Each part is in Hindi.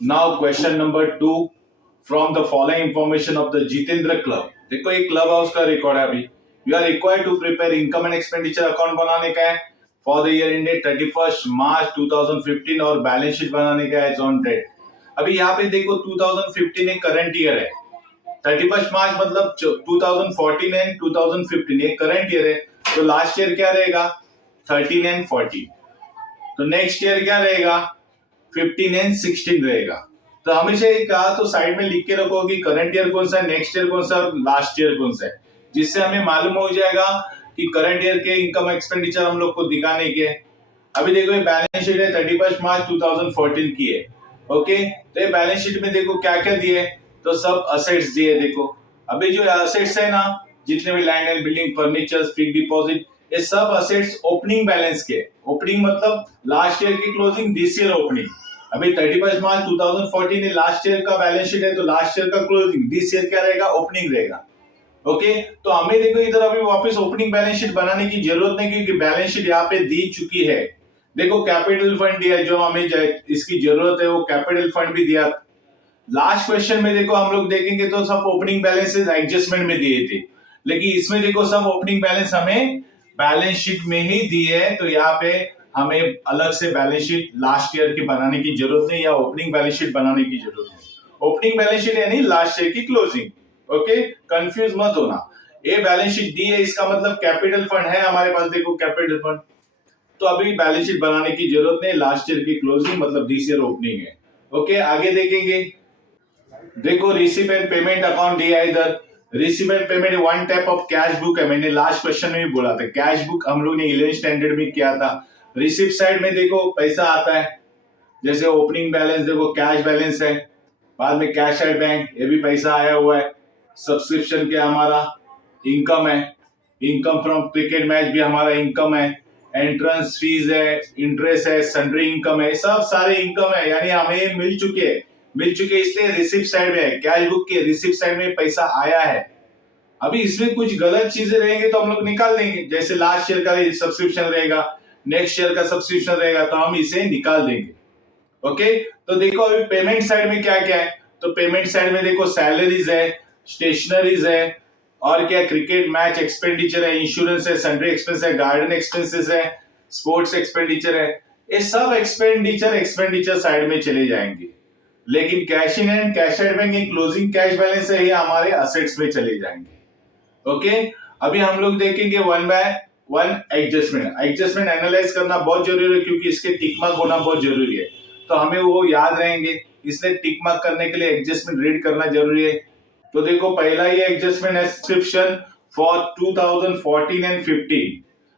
Now question number 2 from the following information of the Jitendra Club. देखो एक क्लब हाउस का रिकॉर्ड है अभी. You are required to prepare income and expenditure account बनाने का है for the year ended 31st March 2015 और बैलेंस शीट बनाने का है on date. अभी यहाँ पे देखो 2015 एक करंट ईयर है. 31st मार्च मतलब 2014 एंड 2015 एक करंट ईयर है. तो लास्ट ईयर क्या रहेगा 13 एंड 14. तो नेक्स्ट ईयर क्या रहेगा 15 एंड 16 रहेगा. तो हमेशा ये कहा तो साइड में लिख के रखो कि करंट ईयर कौन सा है, नेक्स्ट ईयर कौन सा है, लास्ट ईयर कौन सा है, जिससे हमें मालूम हो जाएगा कि करंट ईयर के इनकम एक्सपेंडिचर हम लोग को दिखाने के. अभी देखो ये बैलेंस शीट है 31 मार्च 2014 की है. ओके, तो ये बैलेंस शीट में देखो क्या क्या दिए, तो सब असेट्स दिए. देखो अभी जो असेट्स है ना, जितने भी land and building, furniture, fixed deposit, ये सब असेट्स ओपनिंग बैलेंस के. ओपनिंग मतलब लास्ट ईयर की क्लोजिंग, दिस ईयर ओपनिंग. अभी 31 मार्च 2014 लास्ट ईयर का बैलेंस शीट है, तो लास्ट ईयर का क्लोजिंग, दिस ईयर क्या रहेगा ओपनिंग रहेगा. ओके, तो हमें देखो इधर अभी वापस ओपनिंग बैलेंस शीट बनाने की जरूरत नहीं, क्योंकि बैलेंस शीट यहाँ पे दी चुकी है. देखो कैपिटल फंड दिया, जो हमें इसकी जरूरत है वो कैपिटल फंड भी दिया. लास्ट क्वेश्चन में देखो हम लोग देखेंगे तो सब ओपनिंग बैलेंसेस एडजस्टमेंट में दिए थे, लेकिन इसमें देखो सब ओपनिंग बैलेंस हमें बैलेंस शीट में ही दिए है. तो यहाँ पे हमें अलग से बैलेंस शीट लास्ट ईयर की बनाने की जरूरत नहीं, या ओपनिंग बैलेंस शीट बनाने की जरूरत नहीं. ओपनिंग बैलेंस शीट यानी लास्ट ईयर की क्लोजिंग. ओके, कंफ्यूज मत होना. ये बैलेंस शीट दी है, इसका मतलब कैपिटल फंड है हमारे पास. देखो कैपिटल फंड, तो अभी बैलेंस शीट बनाने की जरूरत नहीं, लास्ट ईयर की क्लोजिंग मतलब दिस ईयर ओपनिंग है. ओके, आगे देखेंगे. देखो रिसीव एंड पेमेंट अकाउंट दिया है इधर. Receive and payment one type of cash book है. मैंने लास्ट क्वेश्चन में भी बोला था कैश बुक हम लोग ने 11 स्टैंडर्ड में किया था. रिसीव साइड में देखो पैसा आता है, जैसे ओपनिंग बैलेंस देखो कैश बैलेंस है, बाद में कैश एट बैंक, ये भी पैसा आया हुआ है. सब्सक्रिप्शन के हमारा इनकम है, इनकम फ्रॉम क्रिकेट मैच भी हमारा इनकम है, एंट्रेंस फीस है, इंटरेस्ट है, सन्ड्री इनकम है, सब सारे इनकम है, यानी हमें मिल चुके इसलिए रिसिप्ट साइड में है. कैश बुक के रिसिप्ट साइड में पैसा आया है. अभी इसमें कुछ गलत चीजें रहेंगे तो हम लोग निकाल देंगे, जैसे लास्ट ईयर का सब्सक्रिप्शन रहेगा, नेक्स्ट ईयर का सब्सक्रिप्शन रहेगा, तो हम इसे निकाल देंगे. ओके, तो देखो अभी पेमेंट साइड में क्या क्या है. तो पेमेंट साइड में देखो सैलरीज है, स्टेशनरीज है, और क्या क्रिकेट मैच एक्सपेंडिचर है, इंश्योरेंस है, सन्ड्री एक्सपेंस है, गार्डन एक्सपेंसेस है, स्पोर्ट्स एक्सपेंडिचर है. ये सब एक्सपेंडिचर साइड में चले जाएंगे. लेकिन cash in and cash at bank closing cash balance है, ये हमारे असेट्स में चले जाएंगे. ओके, अभी हम लोग देखेंगे one by one adjustment. Adjustment analyse करना बहुत जरूरी है, क्योंकि इसके टिक मार्क होना बहुत जरूरी है, तो हमें वो याद रहेंगे. इसलिए टिक मार्क करने के लिए एडजस्टमेंट रीड करना जरूरी है. तो देखो पहला ये एडजस्टमेंट है सब्सक्रिप्शन फॉर 2014 एंड 15.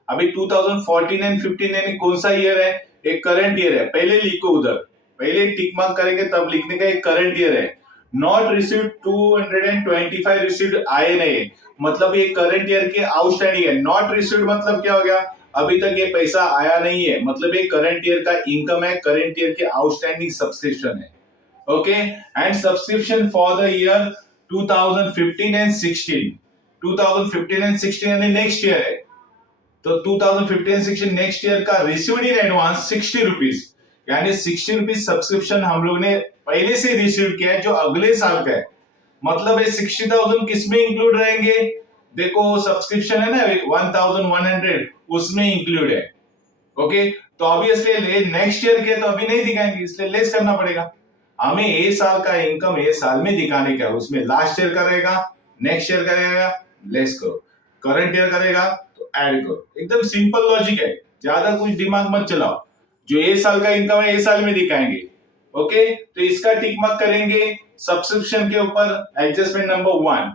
अभी 2014 एंड 15 यानी कौन सा ईयर है, एक करंट ईयर है. पहले लिखो उधर, पहले टिक मार्क करेंगे तब लिखने का, एक करंट ईयर है. नॉट रिसीव्ड 225 रिसीव्ड आए नहीं, मतलब ये करंट ईयर के आउटस्टैंडिंग है. नॉट रिसीव्ड मतलब क्या हो गया, अभी तक ये पैसा आया नहीं है, मतलब ये करंट ईयर का इनकम है, करंट ईयर के आउटस्टैंडिंग सब्सक्रिप्शन है. Okay, and subscription for the year 2015 and 16. 2015 and 16 यानी नेक्स्ट ईयर है, तो 2015 16 नेक्स्ट ईयर का रिसीव्ड इन एडवांस 60 रुपीज, यानी 60 रुपीज सब्सक्रिप्शन हम लोग ने पहले से रिसीव किया है, जो अगले साल का है. मतलब ये 60,000 किसमें इंक्लूड रहेंगे, देखो सब्सक्रिप्शन है ना 1,100, उसमें इंक्लूड है. ओके, तो ऑब्वियसली नेक्स्ट ईयर के तो अभी नहीं दिखाएंगे, इसलिए लेस करना पड़ेगा. हमें ए साल का इनकम ए साल में दिखाने का, उसमें लास्ट ईयर का रहेगा, नेक्स्ट ईयर का रहेगा, लेस करो, करंट ईयर करेगा तो ऐड करो. एकदम सिंपल लॉजिक है, ज्यादा कुछ दिमाग मत चलाओ. जो ए साल का इनकम है ए साल में दिखाएंगे. ओके, तो इसका टिक मार्क करेंगे सब्सक्रिप्शन के ऊपर, एडजस्टमेंट नंबर 1.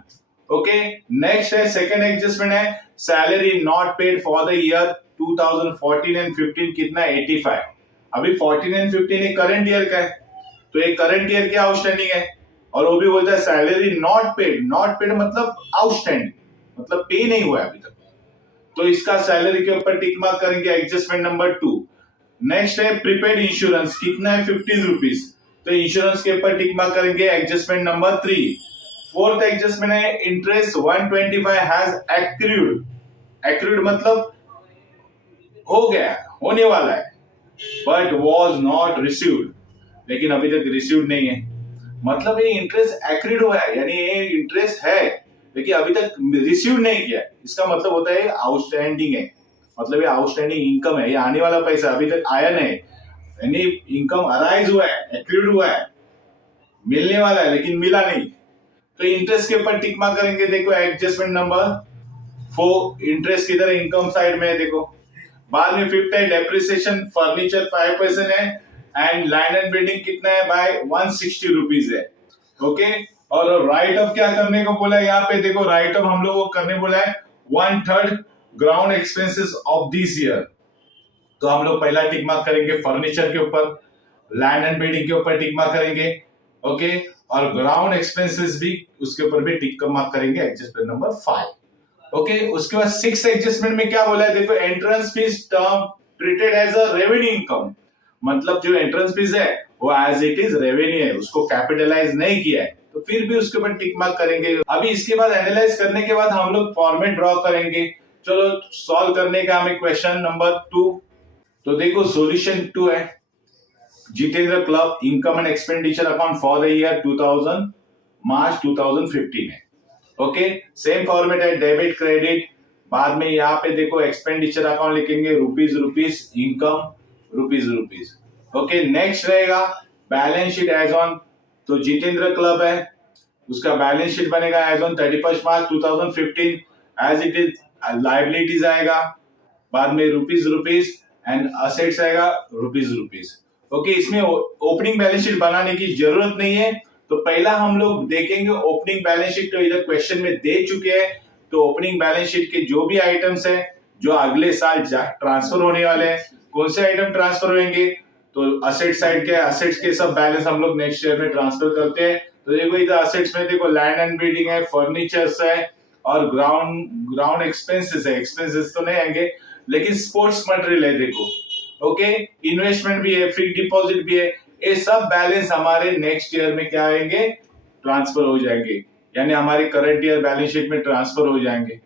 ओके, नेक्स्ट है सेकंड एडजस्टमेंट है salary not paid for the year 2014 and 15. कितना 85. अभी 14 एंड 15 एक करंट ईयर का है, तो एक करंट ईयर की आउटस्टैंडिंग है, और वो भी बोलता है salary not paid. Not paid मतलब आउटस्टैंडिंग, मतलब पे नहीं हुआ है अभी तक, तो इसका सैलरी के ऊपर टिक मार्क करेंगे, एडजस्टमेंट नंबर 2. नेक्स्ट है प्रीपेड इंश्योरेंस, कितना है 15 रुपीज, तो इंश्योरेंस के ऊपर टिक मार्क करेंगे, एडजस्टमेंट नंबर 3. फोर्थ एडजस्टमेंट है इंटरेस्ट 125 हैज एक्रूड. एक्रूड मतलब हो गया, होने वाला है, बट वाज नॉट रिसीव्ड. लेकिन अभी तक रिसीव्ड नहीं है, मतलब ये इंटरेस्ट एक्रीड हुआ है, यानी ये इंटरेस्ट है लेकिन अभी तक रिसीव नहीं किया। इसका मतलब होता है आउटस्टैंडिंग है, मतलब ये आउटस्टैंडिंग इनकम है, ये आने वाला पैसा अभी तक आया नहीं, यानी इनकम अराइज हुआ है, एक्रीड हुआ है, मिलने वाला है लेकिन मिला नहीं। तो इंटरेस्ट के ऊपर टिक मार्क करेंगे। देखो एडजस्टमेंट नंबर 4, इंटरेस्ट किधर है, इनकम साइड में है, देखो। बाद में फिफ्थ है डेप्रिसिएशन, फर्नीचर 5% है, एंड लैंड एंड बिल्डिंग कितना है बाय 160 रुपीज है। ओके, और राइट ऑफ क्या करने को बोला है यहाँ पे, देखो राइट ऑफ हम लोग को करने बोला है 1/3 ground expenses of this year. तो हम लोग पहला टिक मार्क करेंगे फर्नीचर के ऊपर, लैंड एंड बिल्डिंग के ऊपर टिक मार्क करेंगे। ओके, और ग्राउंड एक्सपेंसेस भी उसके ऊपर भी टिक मार्क करेंगे, एडजस्टमेंट नंबर 5। ओके, उसके बाद 6 एडजस्टमेंट में क्या बोला है, देखो entrance fees term treated as a revenue income, मतलब जो एंट्रेंस फीस है वो एज इट इज रेवेन्यू है, उसको कैपिटलाइज नहीं किया है, तो फिर भी उसके ऊपर टिक मार्क करेंगे। अभी इसके बाद एनालाइज करने के बाद हम लोग फॉर्मेट ड्रॉ करेंगे। चलो सॉल्व करने का हमें क्वेश्चन नंबर 2। तो देखो सॉल्यूशन 2 है, Jitendra club income and expenditure account for the year 2000 March 2015 है। ओके, सेम फॉर्मेट है, डेबिट क्रेडिट, बाद में यहाँ पे देखो एक्सपेंडिचर अकाउंट लिखेंगे rupees rupees, income rupees rupees. Okay, next रहेगा बैलेंस शीट एज ऑन, तो जितेंद्र क्लब है उसका बैलेंस शीट बनेगा as on 31 March 2015, as it is liabilities आएगा, बाद में रुपीज रुपीज, एंड असेट्स आएगा रुपीज रुपीज। ओके, इसमें ओपनिंग बैलेंस शीट बनाने की जरूरत नहीं है, तो पहला हम लोग देखेंगे ओपनिंग बैलेंस शीट, तो इधर क्वेश्चन में दे चुके हैं। तो ओपनिंग बैलेंस शीट के जो भी आइटम्स है जो अगले साल ट्रांसफर होने वाले हैं, कौन से आइटम ट्रांसफर होंगे, तो असेट साइड के असेट्स के सब बैलेंस हम लोग नेक्स्ट ईयर में ट्रांसफर करते हैं। तो देखो इधर असेट्स में देखो लैंड एंड बिल्डिंग है, फर्नीचर्स है, और ग्राउंड एक्सपेंसेस है, एक्सपेंसेस तो नहीं आएंगे लेकिन स्पोर्ट्स मटेरियल है, देखो। ओके, इन्वेस्टमेंट भी है, फिक्स डिपॉजिट भी है, ये सब बैलेंस हमारे नेक्स्ट ईयर में क्या आएंगे, ट्रांसफर हो जाएंगे, यानी हमारे करंट ईयर बैलेंस शीट में ट्रांसफर हो जाएंगे।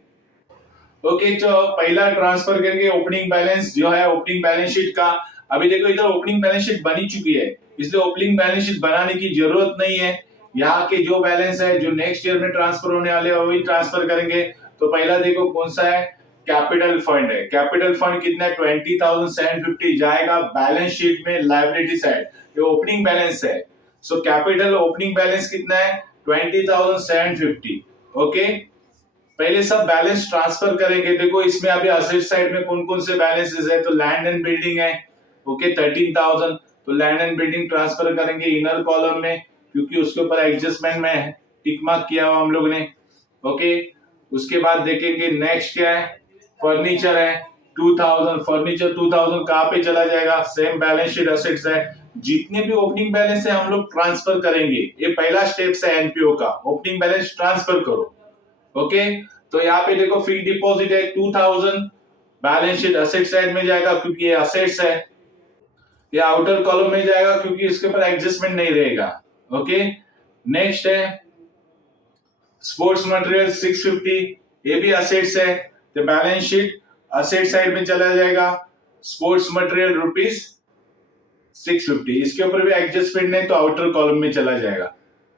ओके, तो पहला ट्रांसफर करेंगे ओपनिंग बैलेंस जो है ओपनिंग बैलेंस शीट का। अभी देखो इधर ओपनिंग बैलेंस शीट बनी चुकी है, इसलिए ओपनिंग बैलेंस शीट बनाने की जरूरत नहीं है। यहाँ के जो बैलेंस है जो नेक्स्ट ईयर में ट्रांसफर होने वाले हैं वही ट्रांसफर करेंगे। तो पहला देखो कौन सा है, कैपिटल फंड है, कैपिटल फंड कितना है 20,750 जाएगा बैलेंस शीट में लायबिलिटी साइड, ये ओपनिंग बैलेंस है। सो कैपिटल ओपनिंग बैलेंस कितना है 20,750। ओके, पहले सब बैलेंस ट्रांसफर करेंगे। देखो इसमें अभी असेट साइड में कौन कौन से बैलेंसेस है, तो लैंड एंड बिल्डिंग है, ओके 13,000, तो लैंड एंड बिल्डिंग ट्रांसफर करेंगे इनर कॉलम में, क्योंकि उसके ऊपर एडजस्टमेंट में टिक मार्क किया हुआ हम लोग ने। ओके, उसके बाद देखेंगे नेक्स्ट क्या है, फर्नीचर है 2000, फर्नीचर 2000 कहाँ पे चला जाएगा, सेम बैलेंस शीट असेट्स है, जितने भी ओपनिंग बैलेंस है हम लोग ट्रांसफर करेंगे। ये पहला स्टेप है एनपीओ का, ओपनिंग बैलेंस ट्रांसफर करो। ओके, तो यहाँ पे देखो फिक्स डिपॉजिट है 2000, बैलेंस शीट असेट साइड में जाएगा क्योंकि ये असेट्स है, ये आउटर कॉलम में जाएगा क्योंकि इसके ऊपर एडजस्टमेंट नहीं रहेगा। ओके, नेक्स्ट है स्पोर्ट्स मटेरियल 650, ये भी असेट्स है, तो बैलेंस शीट असेट साइड में चला जाएगा, स्पोर्ट्स मटेरियल रुपीज 650, इसके ऊपर भी एडजस्टमेंट नहीं तो आउटर कॉलम में चला जाएगा।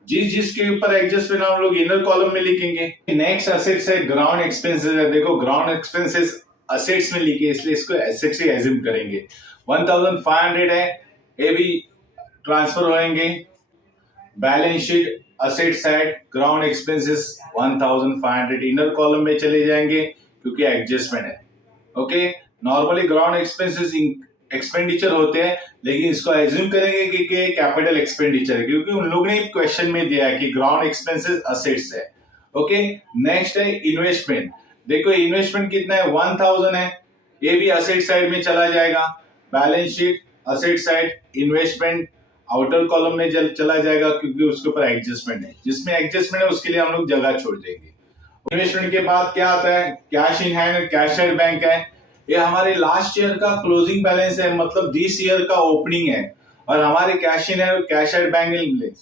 जिसके ऊपर एडजस्टमेंट हम लोग इनर कॉलम में लिखेंगे। नेक्स्ट असेट्स है ग्राउंड एक्सपेंसेस है, देखो ग्राउंड एक्सपेंसेस असेट्स में लिखे इसलिए इसको एसेट्स ही एज्यूम करेंगे। 1500 है, ये भी ट्रांसफर होंगे balance sheet asset side, ground expenses 1500 inner column में चले जाएंगे क्योंकि एडजस्टमेंट है। Okay, normally ground expenses expenditure होते हैं लेकिन इसको एज्यूम करेंगे कि कैपिटल एक्सपेंडिचर है क्योंकि उन लोगों ने क्वेश्चन में दिया है कि ग्राउंड एक्सपेंसेस असेट्स है। ओके, नेक्स्ट है इन्वेस्टमेंट, देखो इन्वेस्टमेंट कितना है 1000 है, ये भी असेट साइड में चला जाएगा, balance sheet asset side, investment outer column में चला जाएगा क्योंकि उसके ऊपर एडजस्टमेंट है, जिसमें एडजस्टमेंट है उसके लिए हम लोग जगह छोड़ देंगे। इन्वेस्टमेंट के बाद क्या आता है, cash in hand, cash at bank है, ये हमारे लास्ट ईयर का क्लोजिंग बैलेंस है, मतलब दिस ईयर का ओपनिंग है, और हमारे cash in hand cash at bank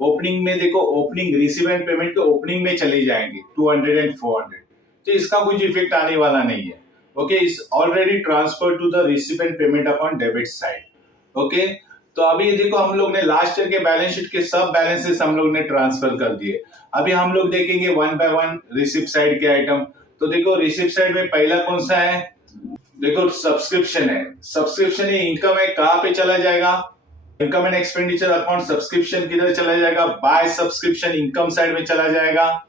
opening में देखो ओपनिंग रिसीव एंड पेमेंट के ओपनिंग में चले जाएंगे 200 एंड 400, तो इसका कुछ इफेक्ट आने वाला नहीं है। Okay, is already transfer to the receive and payment upon debit side. Okay, तो अभी ये देखो हम लोग ने लास्ट ईयर के बैलेंस शीट के सब बैलेंसेस हम लोग ने ट्रांसफर कर दिए। अभी हम लोग देखेंगे one by one receipt side के आइटम। तो देखो रिसिप्ट साइड में पहला कौन सा है, देखो सब्सक्रिप्शन है। सब्सक्रिप्शन ये इनकम है, कहाँ पे चला जाएगा, income and expenditure account. Subscription किधर चला जाएगा, बाय सब्सक्रिप्शन इनकम साइड में चला जाएगा।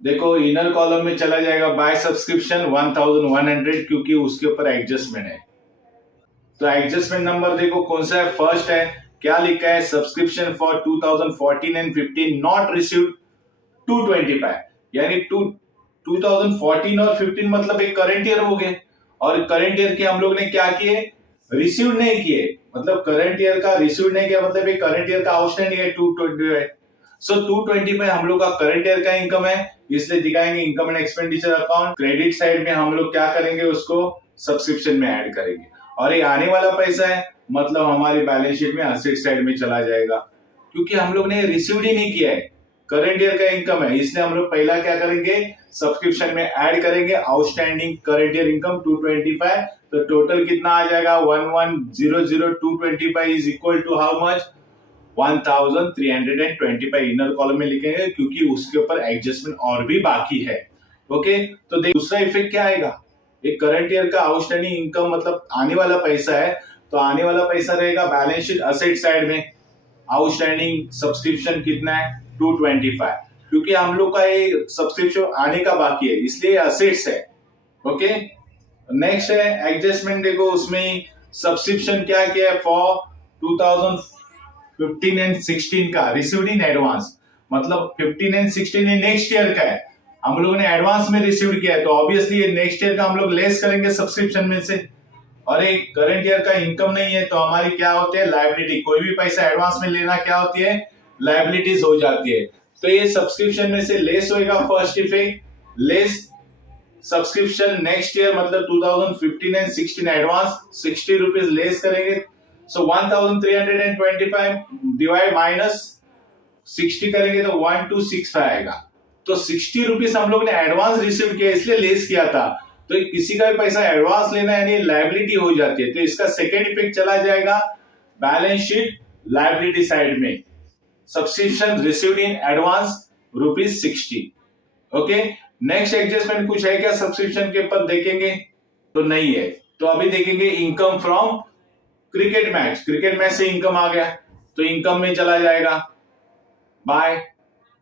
देखो इनर कॉलम में चला जाएगा बाय सब्सक्रिप्शन 1100, क्योंकि उसके ऊपर एडजस्टमेंट है। तो एडजस्टमेंट नंबर देखो कौन सा है, फर्स्ट है, क्या लिखा है, subscription for 2014 and 15 not received 225, यानी 2014 और 15 मतलब एक करंट ईयर हो गए, और करंट ईयर के हम लोग ने क्या किए, रिसीव नहीं किए। मतलब करंट ईयर का रिसीव नहीं किया मतलब एक करंट ईयर का आउटस्टैंडिंग है 225। सो 225 हम लोग का करंट ईयर का इनकम है, इसलिए दिखाएंगे income and expenditure account. Credit side में हम लोग क्या करेंगे, उसको सब्सक्रिप्शन में ऐड करेंगे, और ये आने वाला पैसा है मतलब हमारी बैलेंस शीट में असेट साइड में चला जाएगा, क्योंकि हम लोग ने रिसीव ही नहीं किया है, करंट ईयर का इनकम है, इसलिए हम लोग पहला क्या करेंगे, सब्सक्रिप्शन में ऐड करेंगे आउटस्टैंडिंग करंट ईयर इनकम 225। तो टोटल कितना आ जाएगा 1100,225 is equal to how much 1325। Inner column में लिखेंगे क्योंकि उसके ऊपर एडजस्टमेंट और भी बाकी है। ओके, तो दूसरा इफेक्ट क्या आएगा, एक करंट ईयर का आउटस्टैंडिंग इनकम मतलब आने वाला पैसा है, तो आने वाला पैसा रहेगा बैलेंस शीट असेट साइड में। आउटस्टैंडिंग सब्सक्रिप्शन कितना है 225, क्योंकि हम लोग का ये सब्सक्रिप्शन आने का बाकी है, इसलिए असेट्स है। ओके, नेक्स्ट है एडजस्टमेंट। देखो उसमें सब्सक्रिप्शन क्या किया है फॉर 2015 एंड 16 का रिसीव्ड इन एडवांस, मतलब 15 एंड 16 नेक्स्ट ईयर का है, हम लोगों ने एडवांस में रिसीव किया है, तो ऑब्वियसली ये नेक्स्ट ईयर का हम लोग लेस करेंगे सब्सक्रिप्शन में से, और एक करंट ईयर का इनकम नहीं है तो हमारी क्या होती है, लायबिलिटी। कोई भी पैसा एडवांस में लेना क्या होती है, लायबिलिटीज हो जाती है। तो ये सब्सक्रिप्शन में से लेस होएगा, first effect, less subscription next year मतलब 2015 एंड 16 एडवांस 60 रुपीज लेस करेंगे। सो 1325 डिवाइड माइनस 60 करेंगे तो 1265 आएगा। तो 60 रुपीज हम लोग ने एडवांस रिसीव किया इसलिए लेस किया था, तो किसी का भी पैसा एडवांस लेना यानी लायबिलिटी हो जाती है, तो इसका सेकेंड इफेक्ट चला जाएगा बैलेंस शीट लायबिलिटी साइड में, subscription received in advance ₹60। Okay, next adjustment कुछ है क्या सब्सक्रिप्शन के ऊपर देखेंगे, तो नहीं है। तो अभी देखेंगे income from cricket match. Cricket match से इनकम आ गया तो इनकम में चला जाएगा बाय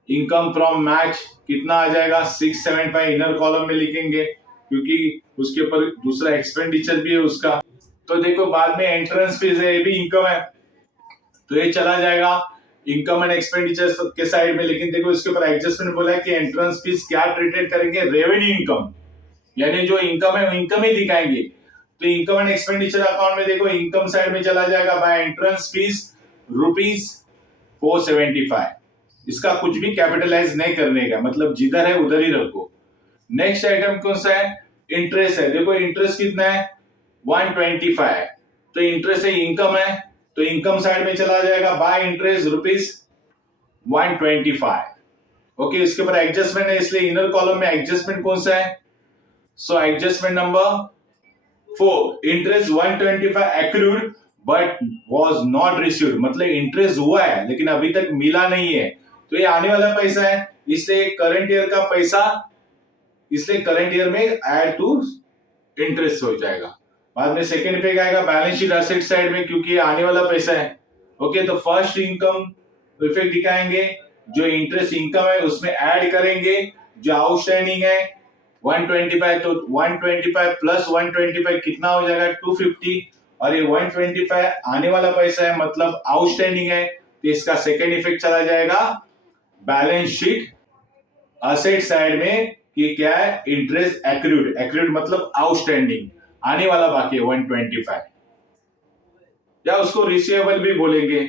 इनकम फ्रॉम मैच, कितना आ जाएगा 675, इनर कॉलम में लिखेंगे क्योंकि उसके ऊपर दूसरा एक्सपेंडिचर भी है उसका। तो देखो बाद में एंट्रेंस फीस है, ये भी इनकम है, तो ये चला जाएगा इनकम एंड एक्सपेंडिचर के साइड में। लेकिन देखो इसके ऊपर एडजस्टमेंट बोला है कि एंट्रेंस फीस क्या ट्रीटेड करेंगे, रेवेन्यू इनकम, यानी जो इनकम है वो इनकम ही दिखाएंगे। तो इनकम एंड एक्सपेंडिचर अकाउंट में देखो इनकम साइड में चला जाएगा बाय एंट्रेंस फीस ₹475। इसका कुछ भी कैपिटलाइज नहीं करने का, मतलब जिधर है उधर ही रखो। नेक्स्ट आइटम कौन सा है, इंटरेस्ट है। देखो इंटरेस्ट कितना है 125, तो इंटरेस्ट है इनकम है, तो इनकम साइड में चला जाएगा बाय इंटरेस्ट ₹125। ओके, इसके ऊपर एडजस्टमेंट है इसलिए इनर कॉलम में एडजस्टमेंट कौन सा है, so adjustment number 4, interest 125 accrued but was not received, मतलब इंटरेस्ट हुआ है लेकिन अभी तक मिला नहीं है, तो ये आने वाला पैसा है, इसलिए करंट ईयर का पैसा, इसलिए करंट ईयर में ऐड टू इंटरेस्ट हो जाएगा। बाद में सेकेंड इफेक्ट आएगा बैलेंस शीट एसेट साइड में, क्योंकि आने वाला पैसा है। ओके, तो फर्स्ट इनकम इफेक्ट दिखाएंगे, जो इंटरेस्ट इनकम है उसमें ऐड करेंगे जो आउटस्टैंडिंग है 125, तो 125 प्लस 125 कितना हो जाएगा 250, और ये 125 आने वाला पैसा है मतलब आउटस्टैंडिंग है, तो इसका सेकेंड इफेक्ट चला जाएगा बैलेंस शीट असेट साइड में कि क्या है, इंटरेस्ट एक्रूड। एक्रूड मतलब आउटस्टैंडिंग, आने वाला बाकी है 125, या उसको रिसीवेबल भी बोलेंगे।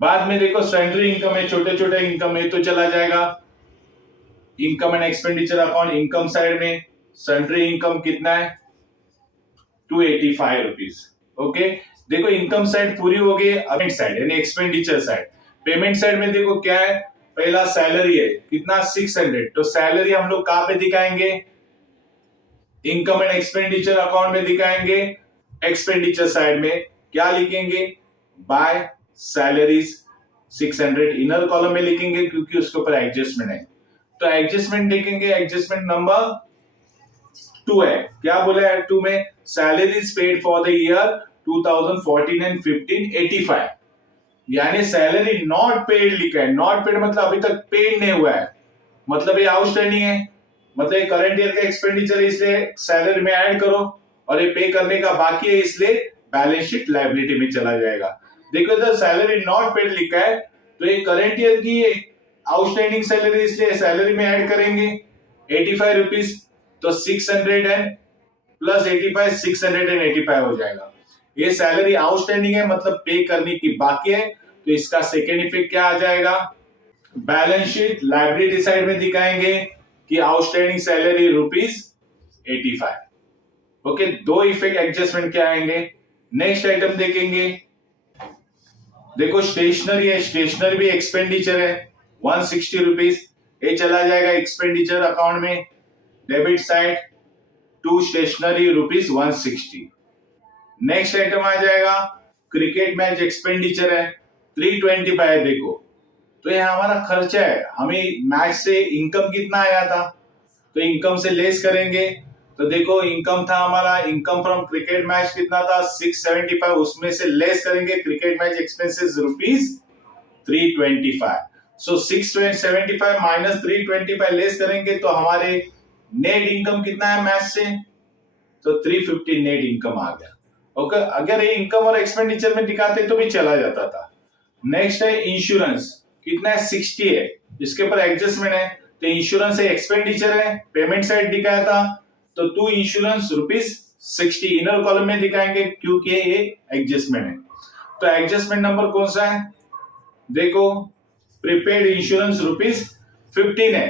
बाद में देखो सैलरी इनकम है, छोटे छोटे इनकम है, तो चला जाएगा income and expenditure account income side में। सैलरी इनकम कितना है 285 रुपीज। ओके, देखो इनकम साइड पूरी हो गई, पेमेंट साइड यानी एक्सपेंडिचर साइड। पेमेंट साइड में देखो क्या है, पहला सैलरी है कितना 600, तो सैलरी हम लोग कहां पे दिखाएंगे, इनकम एंड एक्सपेंडिचर अकाउंट में दिखाएंगे एक्सपेंडिचर साइड में क्या लिखेंगे, बाय सैलरीज 600 इनर कॉलम में लिखेंगे क्योंकि उसके ऊपर एडजस्टमेंट है। तो एडजस्टमेंट देखेंगे, एडजस्टमेंट नंबर 2 है। क्या बोला है 2 में, salaries paid for the year 2014 and 15 85, यानी सैलरी नॉट पेड लिखा है। नॉट पेड मतलब अभी तक पेड नहीं हुआ है, मतलब ये आउटस्टैंडिंग है, मतलब करंट ईयर का एक्सपेंडिचर इसलिए सैलरी में ऐड करो, और ये पे करने का बाकी है इसलिए बैलेंस शीट लायबिलिटी में चला जाएगा। देखो इधर सैलरी नॉट पेड लिखा है, तो ये करंट ईयर की आउटस्टैंडिंग सैलरी इसलिए सैलरी में ऐड करेंगे 85 रुपीज, तो 600 एंड प्लस 85 685 हो जाएगा। ये सैलरी आउटस्टैंडिंग है मतलब पे करने की बाकी है, तो इसका सेकेंड इफेक्ट क्या आ जाएगा, बैलेंस शीट लायबिलिटी साइड में दिखाएंगे कि आउटस्टैंडिंग सैलरी ₹85। ओके, दो इफेक्ट एडजस्टमेंट के आएंगे। नेक्स्ट आइटम देखेंगे, देखो स्टेशनरी है, स्टेशनरी भी एक्सपेंडिचर है 160 रुपीज, ये चला जाएगा एक्सपेंडिचर अकाउंट में, debit side to stationery ₹160। Next item आ जाएगा क्रिकेट मैच एक्सपेंडिचर है 325 है। देखो तो ये हमारा खर्चा है, हमें मैच से इनकम कितना आया था, तो इनकम से लेस करेंगे। तो देखो इनकम था हमारा, इनकम फ्रॉम क्रिकेट मैच कितना था 675, उसमें से लेस करेंगे क्रिकेट मैच एक्सपेंसेस ₹325। सो 675 माइनस 325 लेस करेंगे तो हमारे नेट इनकम कितना है मैच से, तो 350 नेट इनकम आ गया। ओके, अगर ये इनकम और एक्सपेंडिचर में दिखाते तो भी चला जाता था। नेक्स्ट है इंश्योरेंस, कितना है 60 है, इसके ऊपर एडजस्टमेंट है, तो इंश्योरेंस एक्सपेंडिचर है, पेमेंट साइड दिखाया था, तो टू इंश्योरेंस ₹60 इनर कॉलम में दिखाएंगे क्योंकि ये एडजस्टमेंट है। तो एडजस्टमेंट नंबर कौन सा है, देखो प्रीपेड इंश्योरेंस ₹15 है,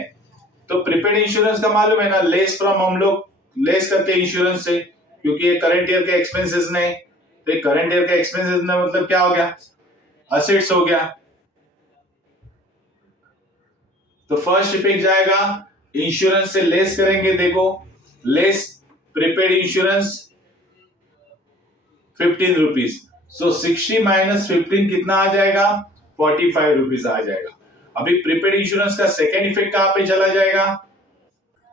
तो प्रीपेड इंश्योरेंस का मालूम है ना, लेस फ्रॉम हम लोग लेस करते हैं इंश्योरेंस से, क्योंकि ये करंट ईयर के एक्सपेंसेस ने, तो करंट ईयर के एक्सपेंसेस ने मतलब क्या हो गया, असेट्स हो गया। तो फर्स्ट इफेक्ट जाएगा इंश्योरेंस से लेस करेंगे, देखो लेस प्रीपेड इंश्योरेंस 15 रुपीज, सो 60 माइनस 15 कितना आ जाएगा, 45 रुपीज आ जाएगा। अभी प्रीपेड इंश्योरेंस का सेकेंड इफेक्ट कहां पे चला जाएगा,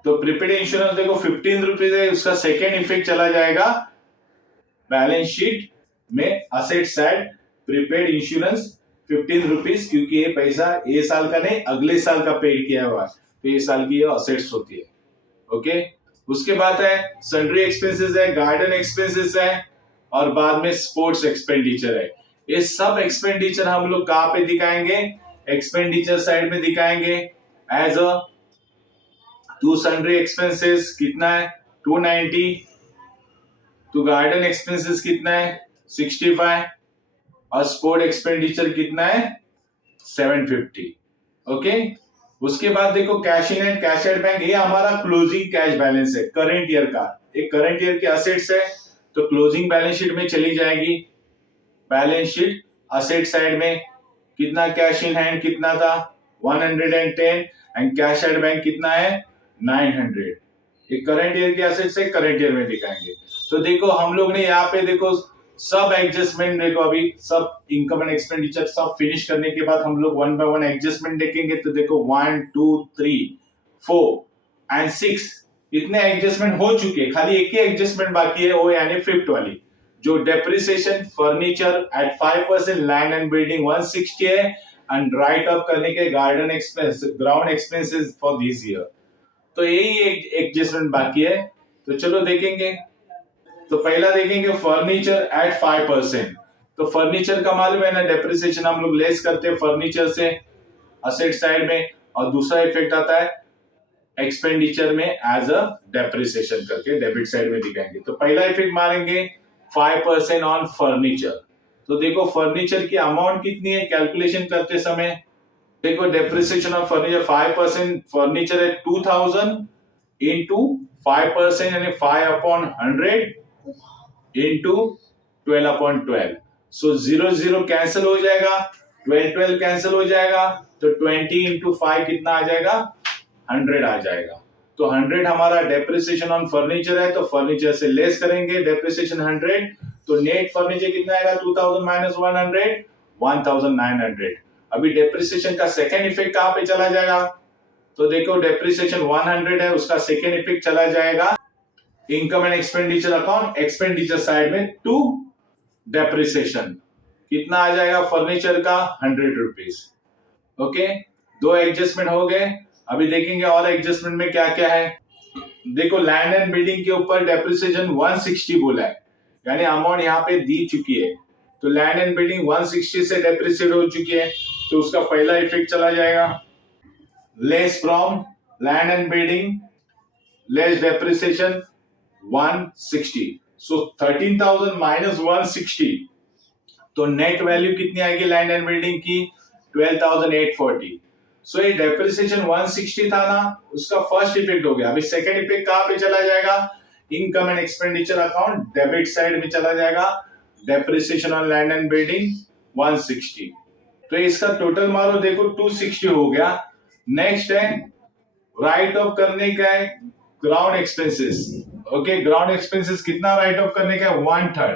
तो प्रीपेड इंश्योरेंस देखो 15 रुपीज है, उसका सेकेंड इफेक्ट चला जाएगा बैलेंस शीट में asset side, prepaid insurance 15 rupees, क्योंकि ये पैसा ये साल का नहीं अगले साल का पेड किया हुआ, तो ये साल की ये असेट्स होती है। ओके, उसके बाद है सन्ड्री एक्सपेंसेस है, गार्डन एक्सपेंसेस है, और बाद में स्पोर्ट्स एक्सपेंडिचर है। ये सब एक्सपेंडिचर हम लोग कहां पे दिखाएंगे, एक्सपेंडिचर साइड में दिखाएंगे as a to sundry expenses कितना है 290, तो गार्डन एक्सपेंसेस कितना है 65, और स्पोर्ट एक्सपेंडिचर कितना है 750। ओके, उसके बाद देखो cash in and cash at bank, ये हमारा क्लोजिंग कैश बैलेंस है करंट ईयर का, एक करंट ईयर के असेट्स है, तो क्लोजिंग बैलेंस शीट में चली जाएगी। बैलेंस शीट असेट साइड में कितना कैश इन हैंड कितना था 110 एंड कैश एट बैंक कितना है 900। ये करंट ईयर के असेट्स है, करंट ईयर में दिखाएंगे। तो देखो हम लोग ने यहाँ पे देखो सब एडजस्टमेंट, देखो अभी सब इनकम एंड एक्सपेंडिचर सब फिनिश करने के बाद हम लोग 1 बाय 1 एडजस्टमेंट देखेंगे। तो देखो 1 2 3 4 एंड 6 इतने एडजस्टमेंट हो चुके, खाली एक ही एडजस्टमेंट बाकी है, वो यानी फिफ्थ वाली, जो depreciation furniture at 5%, land and building 160 है, एंड राइट अप करने के garden expense ground expenses for this year. तो यही एडजस्टमेंट बाकी है, तो चलो देखेंगे। तो पहला देखेंगे फर्नीचर एट 5%, तो फर्नीचर का मालूम है ना, डेप्रिसिएशन हम लोग लेस करते हैं फर्नीचर से असेट साइड में, और दूसरा इफेक्ट आता है एक्सपेंडिचर में एज अ डेप्रिसिएशन करके डेबिट साइड में दिखाएंगे। तो पहला इफेक्ट मारेंगे 5% ऑन फर्नीचर। तो देखो फर्नीचर की अमाउंट कितनी है कैलकुलेशन करते समय, देखो डेप्रिसिएशन ऑफ फर्नीचर 5%, फर्नीचर है 2000 इंटू 5% यानी 5/100 इंटू 12/12, सो 0 कैंसिल हो जाएगा, 12 कैंसिल हो जाएगा, तो 20 इंटू 5 कितना आ जाएगा 100 आ जाएगा। तो 100 हमारा डेप्रिसिएशन ऑन फर्नीचर है, तो फर्नीचर से लेस करेंगे डेप्रिसिएशन 100, तो नेट फर्नीचर कितना आएगा 2000 माइनस 100, 1900। अभी डेप्रिसिएशन का सेकेंड इफेक्ट कहां पे चला जाएगा, तो देखो डेप्रिसिएशन 100 है, उसका सेकेंड इफेक्ट चला जाएगा income and expenditure account, expenditure side में टू डेप्रिसिएशन। कितना आ जाएगा फर्नीचर का 100 रुपीज। ओके, दो एडजस्टमेंट हो गए। अभी देखेंगे और एडजस्टमेंट में क्या क्या है। देखो लैंड एंड बिल्डिंग के ऊपर डेप्रिसिएशन 160 बोला है, यानी अमाउंट यहाँ पे दी चुकी है, तो लैंड एंड बिल्डिंग 160 से डेप्रिसिएट हो चुकी है, तो उसका पहला इफेक्ट चला जाएगा less from land and building, less depreciation 160, so 13,000 minus 160, तो नेट वैल्यू कितनी आएगी लैंड एंड बिल्डिंग की 12,840। सो ये डेप्रिसिएशन 160 था ना, उसका फर्स्ट इफेक्ट हो गया। अभी सेकंड इफेक्ट कहां पे चला जाएगा, income and expenditure account debit side में चला जाएगा, depreciation on land and building 160, तो इसका टोटल मारो देखो 260 हो गया। नेक्स्ट है राइट ऑफ करने का है ground expenses. Okay, ground expenses कितना राइट ऑफ करने का है 1/3,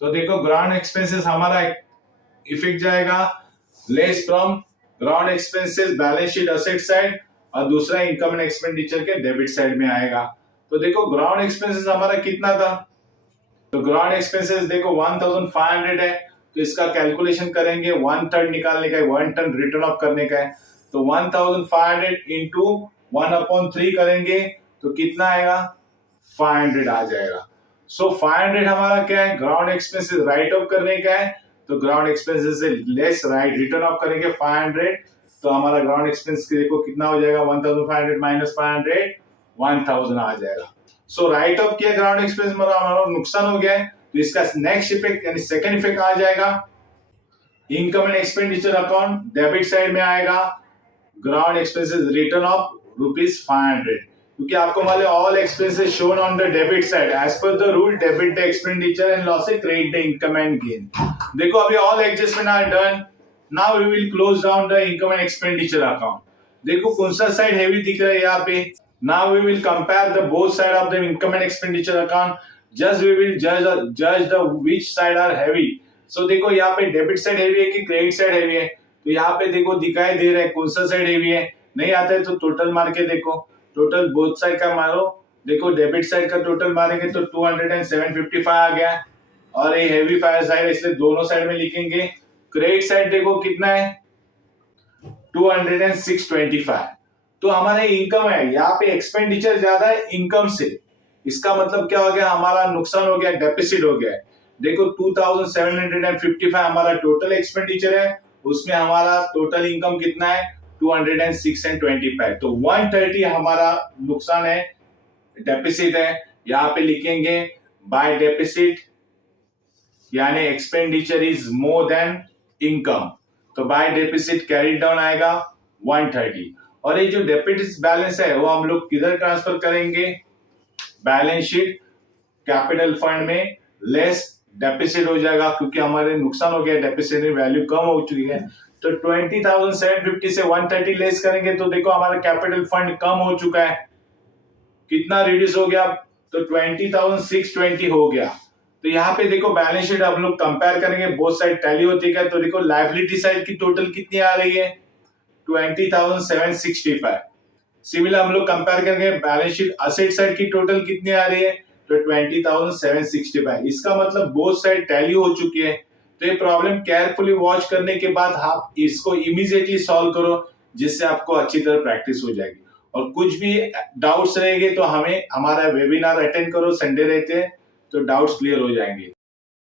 तो देखो ग्राउंड एक्सपेंसेस हमारा इफेक्ट जाएगा less from ground expenses balance sheet asset side, और दूसरा इनकम एंड एक्सपेंडिचर के डेबिट साइड में आएगा। तो देखो ग्राउंड एक्सपेंसेस हमारा कितना था, तो ग्राउंड एक्सपेंसेस देखो 1500 है, तो इसका कैलकुलेशन करेंगे 1/3 निकालने का है, 1/3 रिटर्न ऑफ करने का है, तो 1500 इंटू 1/3 करेंगे तो कितना आएगा 500 आ जाएगा। सो 500 हमारा क्या है, ग्राउंड एक्सपेंसेस राइट ऑफ करने का है, तो ग्राउंड एक्सपेंसेस से लेस राइट रिटर्न ऑफ करेंगे 500, तो हमारा ग्राउंड एक्सपेंस देखो कितना हो जाएगा 1500 माइनस 500, 1000 आ जाएगा। सो राइट ऑफ किया ग्राउंड एक्सपेंस हमारा नुकसान हो गया है, तो इसका नेक्स्ट इफेक्ट यानी सेकंड इफेक्ट आ जाएगा income and expenditure account debit side में आएगा ग्राउंड एक्सपेंसेस रिटर्न ऑफ ₹500, क्योंकि आपको मालूम all expenses shown on the debit side as per the rule debit the expenditure and losses credit the income and gain. देखो अभी all adjustment are done, now we will close down the income and expenditure account. देखो कौन सा साइड हेवी दिख रहा है यहाँ पे, now we will compare the both side of the income and expenditure account, just we will जज the which side are heavy. So देखो यहाँ पे डेबिट साइड हेवी है कि क्रेडिट साइड हेवी है, तो यहाँ पे देखो दिखाई दे रहा है कौन सा साइड हेवी है, नहीं आता है तो टोटल मार के देखो, टोटल बोथ साइड का मारो, देखो डेबिट साइड का टोटल मारेंगे तो 207.55 आ गया, और ये हेवी फायर साइड इसलिए दोनों साइड में लिखेंगे। क्रेडिट साइड देखो कितना है 206.25, तो हमारे इनकम है, यहाँ पे एक्सपेंडिचर ज्यादा है इनकम से, इसका मतलब क्या हो गया, हमारा नुकसान हो गया, डेफिसिट हो गया। देखो 2755 हमारा टोटल एक्सपेंडिचर है, उसमें हमारा टोटल इनकम कितना है 206.25, तो 130 हमारा नुकसान है, डेफिसिट है। यहाँ पे लिखेंगे बाय डेफिसिट यानी expenditure is more than income, तो बाय डेफिसिट कैरी डाउन आएगा 130, और ये जो डेफिसिट बैलेंस है वो हम लोग किधर ट्रांसफर करेंगे, बैलेंस शीट कैपिटल फंड में लेस डेफिसिट हो जाएगा, क्योंकि हमारे नुकसान हो गया, डेफिसिट में वैल्यू कम हो चुकी है, तो 20,750 से 130 लेस करेंगे तो देखो हमारा कैपिटल फंड कम हो चुका है, कितना रिड्यूस हो गया, तो 20,620 हो गया। तो यहाँ पे देखो बैलेंस शीट हम लोग कंपेयर करेंगे, बोथ साइड टैली होती है, तो देखो लायबिलिटी साइड की टोटल कितनी आ रही है 20,765। सिमिलर हम लोग कंपेयर करेंगे बैलेंस शीट असेट साइड की टोटल कितनी आ रही है, तो 20,765। इसका मतलब बोथ साइड टैली हो चुकी है, तो ये प्रॉब्लम केयरफुली वॉच करने के बाद आप इसको इमीडिएटली सॉल्व करो, जिससे आपको अच्छी तरह प्रैक्टिस हो जाएगी। और कुछ भी डाउट्स रहेंगे तो हमें हमारा वेबिनार अटेंड करो, संडे रहते हैं तो डाउट्स क्लियर हो जाएंगे।